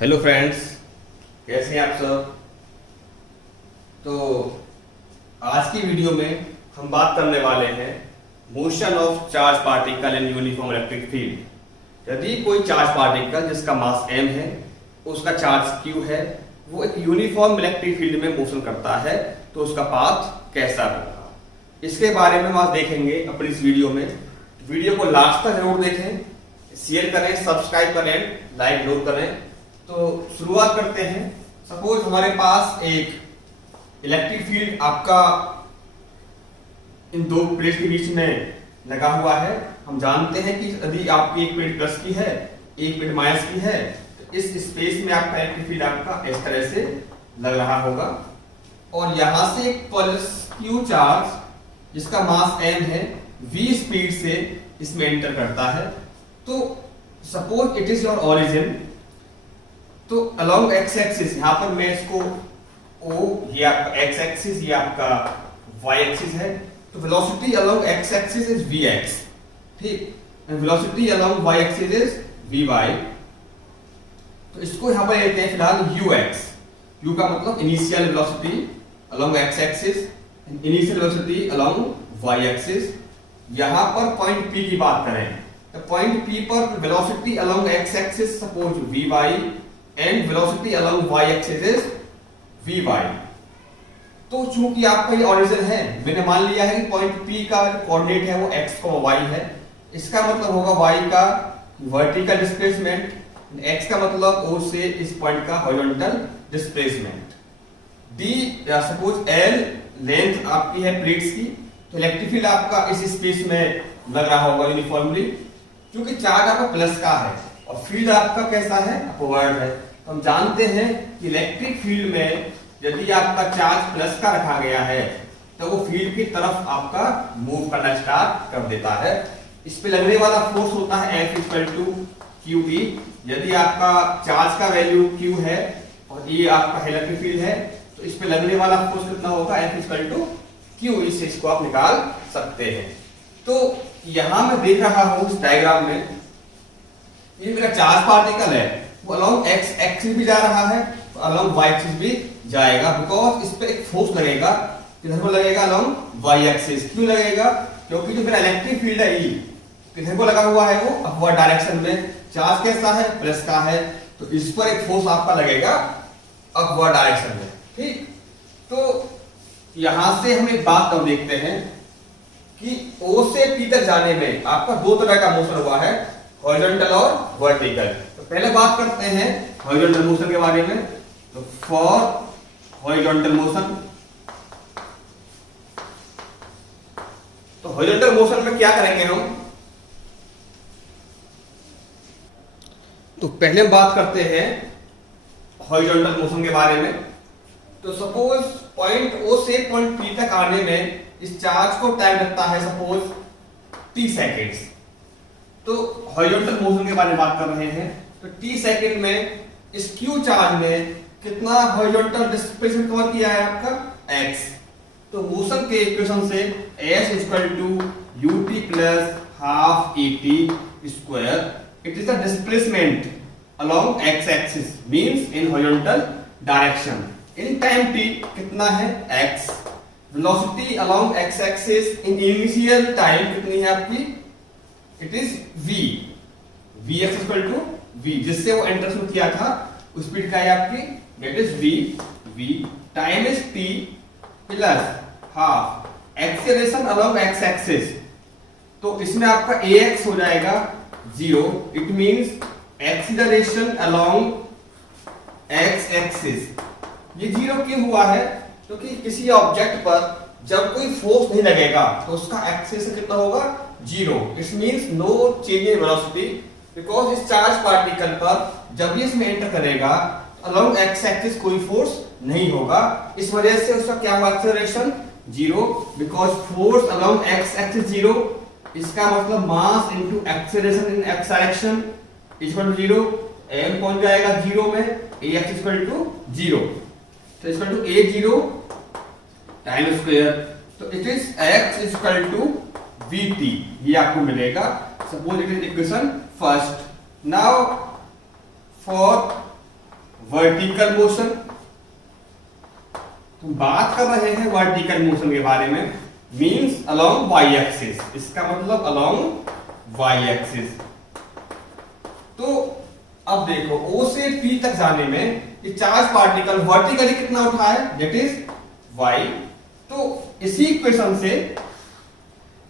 Hello friends, कैसे हैं आप सब। तो आज की वीडियो में हम बात करने वाले हैं motion of charge particle in uniform electric field. यदि कोई चार्ज पार्टिकल जिसका मास m है, उसका चार्ज q है, वो एक यूनिफॉर्म इलेक्ट्रिक फील्ड में मोशन करता है, तो उसका पाथ कैसा होगा, इसके बारे में हम आज देखेंगे अपनी इस वीडियो में। वीडियो को लास्ट तक जरूर देखें, शेयर करें, सब्सक्राइब करें, लाइक जरूर करें। तो शुरुआत करते हैं। सपोज हमारे पास एक इलेक्ट्रिक फील्ड आपका इन दो प्लेट के बीच में लगा हुआ है। हम जानते हैं कि यदि आपकी एक प्लेट प्लस की है, एक प्लेट माइनस की है, तो इस स्पेस में आपका इलेक्ट्रिक फील्ड आपका इस तरह से लग रहा होगा। और यहां से एक पल्स क्यू चार्ज जिसका मास m है, v स्पीड से इसमें एंटर करता है। तो suppose it is your origin, तो अलोंग एक्स एक्सिस, यहां पर मैं इसको O, ये आपका एक्स एक्सिस, ये आपका वाई एक्सिस है। तो velocity along X axis is vx, ठीक, and velocity along Y axis is vy। तो इसको यहां पर लेते हैं फिलहाल ux। u का मतलब initial velocity along X axis, initial velocity along Y axis. यहां पर पॉइंट P की बात करें तो पॉइंट P पर velocity along X axis suppose vy and velocity along Y axis is vy। तो चूंकि आपका ये ओरिजिन है, मैंने मान लिया है कि पॉइंट P का कोऑर्डिनेट है वो x, y है। इसका मतलब होगा y का वर्टिकल डिस्प्लेसमेंट, x का मतलब O से इस पॉइंट का horizontal displacement. d suppose l length आपकी है प्लेट्स की, तो इलेक्ट्रिक फील्ड आपका इस स्पेस में लग रहा होगा यूनिफॉर्मली। क्योंकि चार्ज आपका प्लस का है और फील्ड आपका कैसा है, अपवर्ड है। तो हम जानते हैं कि इलेक्ट्रिक फील्ड में यदि आपका चार्ज प्लस का रखा गया है, तो वो फील्ड की तरफ आपका मूव करना स्टार्ट कर देता है। इस पे लगने वाला फोर्स होता है F इक्वल टू QE। यदि आपका चार्ज का वैल्यू Q है और ये आपका इलेक्ट्रिक फील्ड है, तो इस पे लगने वाला फोर्स कितना होगा, F इक्वल टू QE से इसको आप निकाल सकते हैं। तो यहां मैं देख रहा हूं इस डायग्राम में, ये मेरा चार्ज पार्टिकल है, वो अलोंग x एक्सिस भी जा रहा है, तो अलोंग y एक्सिस भी जाएगा। बिकॉज इस पे एक फोर्स लगेगा, किधर को लगेगा, अलोंग y एक्सिस। क्यों लगेगा, क्योंकि जो मेरा इलेक्ट्रिक फील्ड है E किधर को लगा हुआ है, वो अपवर्ड डायरेक्शन में। चार्ज कैसा है, प्लस का है, तो इस पर एक फोर्स आपका लगेगा अपवर्ड डायरेक्शन में, ठीक। तो यहां से हम एक बात अब देखते हैं कि O से P तक जाने में आपका दो तरह का मोशन हुआ है, हॉरिजॉन्टल और वर्टिकल। तो पहले बात करते हैं हॉरिजॉन्टल मोशन के बारे में। तो फॉर हॉरिजॉन्टल मोशन, तो हॉरिजॉन्टल मोशन में क्या करेंगे हम, तो पहले हम बात करते हैं हॉरिजॉन्टल मोशन के बारे में। तो सपोज पॉइंट O से पॉइंट P तक आने में इस चार्ज को टाइम लगता है सपोज t सेकेंड्स। तो हॉरिजॉन्टल मोशन के बारे में बात कर रहे हैं, तो t सेकंड में इस q चार्ज में कितना हॉरिजॉन्टल डिस्प्लेसमेंट कवर किया है आपका, x। तो मोशन के इक्वेशन से s equal to ut plus half at square, it is the displacement along x axis means in horizontal direction. In time t कितना है, x। Velocity along x axis in initial time कितनी है आपकी, it is v, vx equal to v, जिससे वो enter किया था उस स्पीड का है आपकी, that is v time is t plus half acceleration along x axis. तो इसमें आपका ax हो जाएगा 0, it means acceleration along x axis. ये 0 क्यों हुआ है, क्योंकि किसी ऑब्जेक्ट पर जब कोई फोर्स नहीं लगेगा तो उसका एक्सेलरेशन कितना होगा, 0। It means no change in velocity, because इस चार्ज पार्टिकल पर जब ये इसमें एंटर करेगा अलोंग एक्स एक्सिस कोई फोर्स नहीं होगा। इस वजह से उसका क्या हुआ, acceleration 0, because force along X axis 0। इसका मतलब mass into acceleration in X direction equal to 0। m पहुंच जाएगा 0 में, ax इक्वल टू 0, तो equal to a0 time square. तो it is x equal to vt, ये आपको मिलेगा। Suppose it is equation first. Now for vertical motion. तो बात कर रहे हैं वर्टिकल मोशन के बारे में, मींस अलोंग वाई एक्सिस, इसका मतलब अलोंग वाई एक्सिस। तो अब देखो O से P तक जाने में ये चार्ज पार्टिकल वर्टिकली कितना उठा है, दैट इज y। तो इसी इक्वेशन से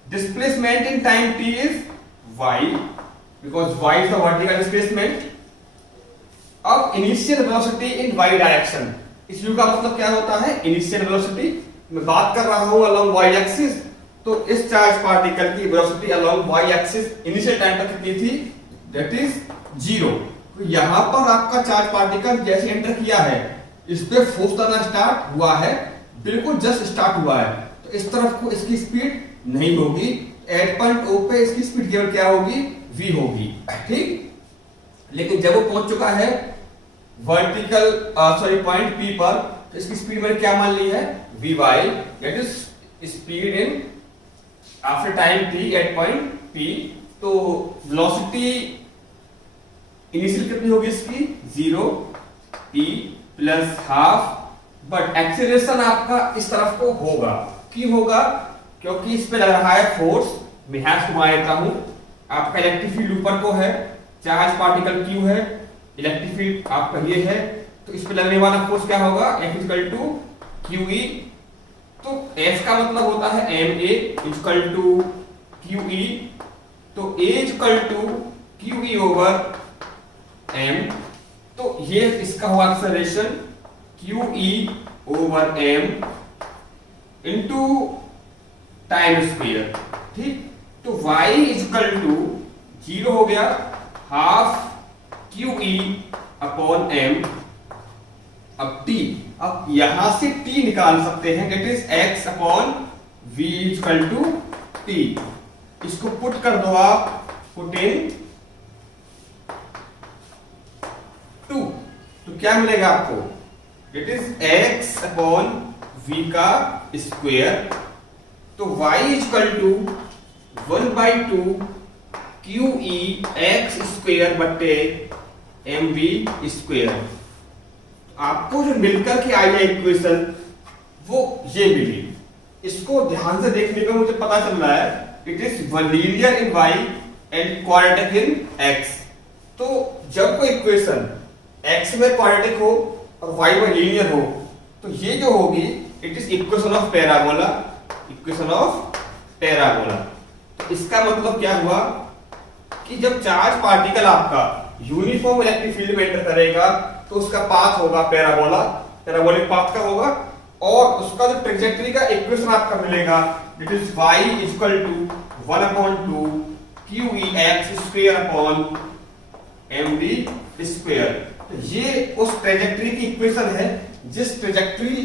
displacement in time t is y, because y is the vertical displacement. अब initial velocity in y direction, इस u का मतलब क्या होता है, इनिशियल वेलोसिटी। मैं बात कर रहा हूं अलोंग y एक्सिस, तो इस चार्ज पार्टिकल की velocity along y axis initial time पर कितनी थी, दैट इज 0। तो यहां पर आपका चार्ज पार्टिकल जैसे एंटर किया है, इस पे फोर्स करना स्टार्ट हुआ है, बिल्कुल जस्ट स्टार्ट हुआ है, तो इस तरफ को इसकी स्पीड नहीं होगी, एट पॉइंट O पे इसकी स्पीड केवल क्या होगी, v होगी, ठीक। लेकिन जब वो पहुंच चुका है वर्टिकल पॉइंट P पर, तो इसकी स्पीड मैंने क्या मान ली है, vy, that is speed in after time t at point P। तो वेलोसिटी इनिशियल कितनी होगी इसकी, 0 p plus half, but acceleration आपका इस तरफ को होगा। क्यों होगा, क्योंकि इस पे लग रहा है फोर्स। मैं हैश घुमा देता हूं, आपका इलेक्ट्रिक फील्ड ऊपर को है, चार्ज पार्टिकल Q है, इलेक्ट्रिक फील्ड आपका ये है, तो इस पे लगने वाला फोर्स क्या होगा, F इक्वल टू QE। तो F का मतलब होता है MA इक्वल टू QE, तो A equal to QE over M। तो ये इसका हुआ acceleration QE over M into time square, ठीक। तो y इक्वल टू 0 हो गया, हाफ QE अपॉन M। अब t, अब यहां से t निकाल सकते हैं, that is x upon v equal to t। इसको पुट कर दो आप, पुट इन 2, तो क्या मिलेगा आपको, it is x upon v का स्क्वायर। तो y equal to 1/2 QE x square बटे mv स्क्वायर। आपको जो मिलकर के आई है इक्वेशन, वो ये मिली। इसको ध्यान से देखने पे मुझे पता चल रहा है it is linear in y and quadratic in x। तो जब कोई इक्वेशन x में क्वाड्रेटिक हो और y में लीनियर हो, तो ये जो होगी it is equation of parabola, equation of parabola. तो इसका मतलब क्या हुआ कि जब चार्ज पार्टिकल आपका यूनिफॉर्म इलेक्ट्रिक फील्ड में एंटर करेगा, तो उसका पाथ होगा पैराबोला, पैराबोलिक पाथ का होगा, और उसका जो ट्रेजेक्टरी का इक्वेशन आपका मिलेगा it is y equal to 1/2 QE x square upon mv square. तो ये उस ट्रेजेक्टरी की इक्वेशन है जिस ट्रेजेक्टरी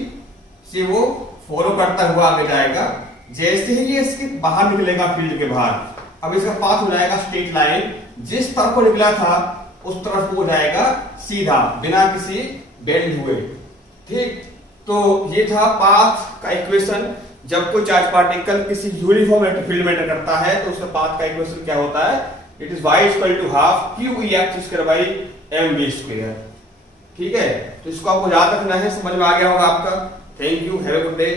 से वो फॉलो करता हुआ आगे जाएगा। जैसे ही ये इसके बाहर निकलेगा फील्ड के बाहर, अब इसका पाथ हो जाएगा स्ट्रेट लाइन, जिस तरफ को निकला था उस तरफ हो जाएगा सीधा, बिना किसी बेंड हुए, ठीक। तो ये था पाथ का इक्वेशन। जब कोई चार्ज पार्टिकल किसी यूनिफॉर्म इलेक्ट्रिक फील्ड में एंटर करता है, तो उसका पाथ का इक्वेशन क्या होता है, it is y equal to half QE x square by mv square, ठीक है। तो इसको आपको याद रखना है, समझ में आ गया होगा आपका। Thank you, have a good day.